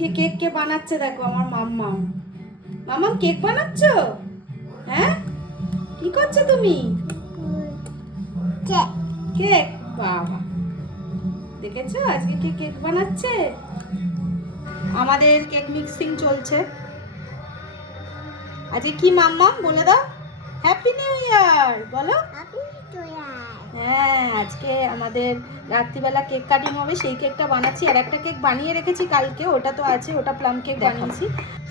আজকে কেক কে বানাচ্ছে দেখো, আমার মাম্মাম। মাম্মাম কেক বানাচ্ছ? হ্যাঁ, কি করছো তুমি? কেক, বাবা, দেখেছো আজকে কে কেক বানাচ্ছে? আমাদের কেক মিক্সিং চলছে। আজকে কি মাম্মাম বলে দাও? হ্যাপি নিউ ইয়ার বলো। হ্যাঁ, আজকে আমাদের রাত্রিবেলা কেক কাটিং হবে, সেই কেকটা বানাচ্ছি। আর একটা কেক বানিয়ে রেখেছি কালকে, ওটা তো আছে, ওটা প্লাম কেক বানিয়েছি।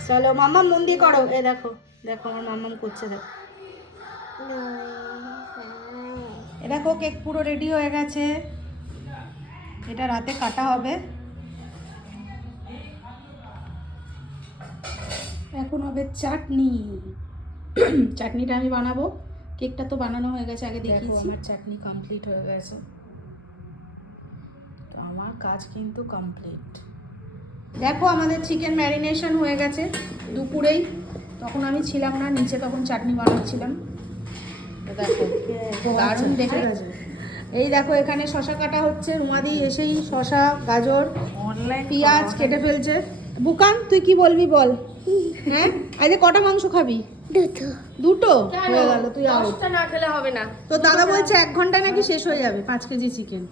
চলো মাম্মাম মন দিয়ে করো। এ দেখো দেখো আমার মাম্মাম করছে, দেখো। এ দেখো কেক পুরো রেডি হয়ে গেছে, এটা রাতে কাটা হবে। এখন হবে চাটনি। চাটনিটা আমি বানাবো, কেকটা তো বানানো হয়ে গেছে, আগে দেখিয়েছি। আমার চাটনি কমপ্লিট হয়ে গেছে, তো আমার কাজ কিন্তু কমপ্লিট। দেখো আমাদের চিকেন ম্যারিনেশন হয়ে গেছে দুপুরেই, তখন আমি ছিলাম না নিচে, তখন চাটনি বানাচ্ছিলাম। তো দেখো দারুণ দেখে গেছে। এই দেখো এখানে শশা কাটা হচ্ছে, রুমাদি এসেই শশা, গাজর, পেঁয়াজ কেটে ফেলছে। বুকান তুই কি বলবি বল? হ্যাঁ, আজ কটা মাংস খাবি? দুটো হয়ে গেল, তুই না খেলে হবে না। তো দাদা বলছে 1 ঘন্টা নাকি শেষ হয়ে যাবে 5 কেজি চিকেন।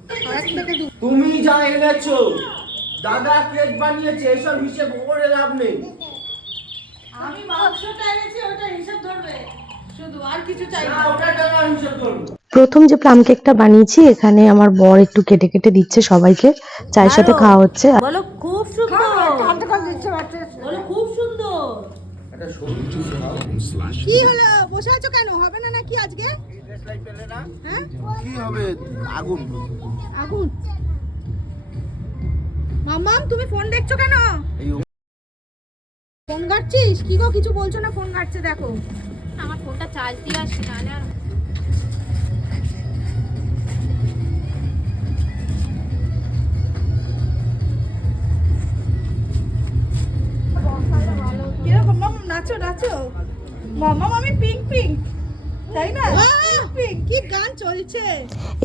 তুমি যা এনেছো, দাদা কেক বানিয়েছে, এসব হিসেব করে লাভ নেই। আমি মাংসটা এনেছি, ওটা হিসাব ধরবে শুধু, আর কিছু চাই না, না। ওটা টাকা হিসেব করবো। প্রথম যে প্লাম কেকটা বানিয়েছি, এখানে আমার বর একটু কেটে কেটে দিচ্ছে, সবাইকে চায়ের সাথে খাওয়া হচ্ছে। বলো খুব সুন্দর, বলো খুব সুন্দর। একটা সবজি খাও। কি হলো, বসে আছো কেন? হবে না নাকি আজকে? হ্যাঁ, কি হবে? আগুন। আগুন। মাম্মাম তুমি ফোন দেখছো কেন? এই ফোন ঘাটছিস? কি গো কিছু বলছো না? ফোন ঘাটছে দেখো। আমার ফোনটা চার্জ দিয়ে আসি, নাহলে আর কিরকম মাম্মাম? নাচো নাচো মাম্মাম, আমি পিঙ্ক পিঙ্ক, তাই না? পিঙ্ক কি গান চলছে।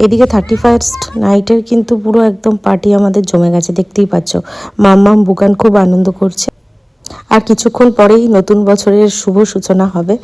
এদিকে 31st নাইটের কিন্তু পুরো একদম পার্টি আমাদের জমে গেছে, দেখতেই পাচ্ছ। মাম্মাম বুকান খুব আনন্দ করছে, আর কিছুক্ষণ পরেই নতুন বছরের শুভ সূচনা হবে।